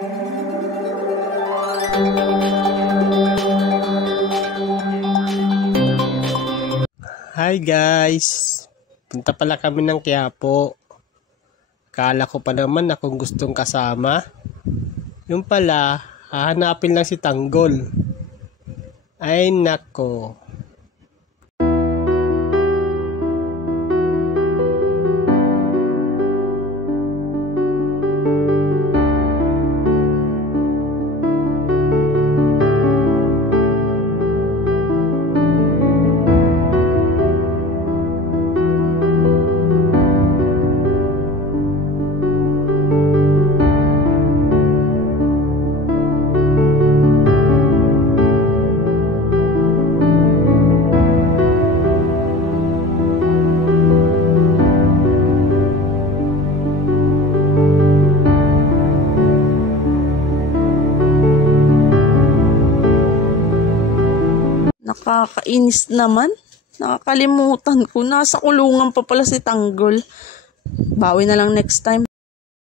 Hi guys! Punta pala kami ng Quiapo. Akala ko pa naman akong gustong kasama. Yung pala, hahanapin lang si Tanggol. Ay nako. Nakakainis naman. Nakakalimutan ko. Nasa kulungan pa pala si Tanggol. Bawi na lang next time.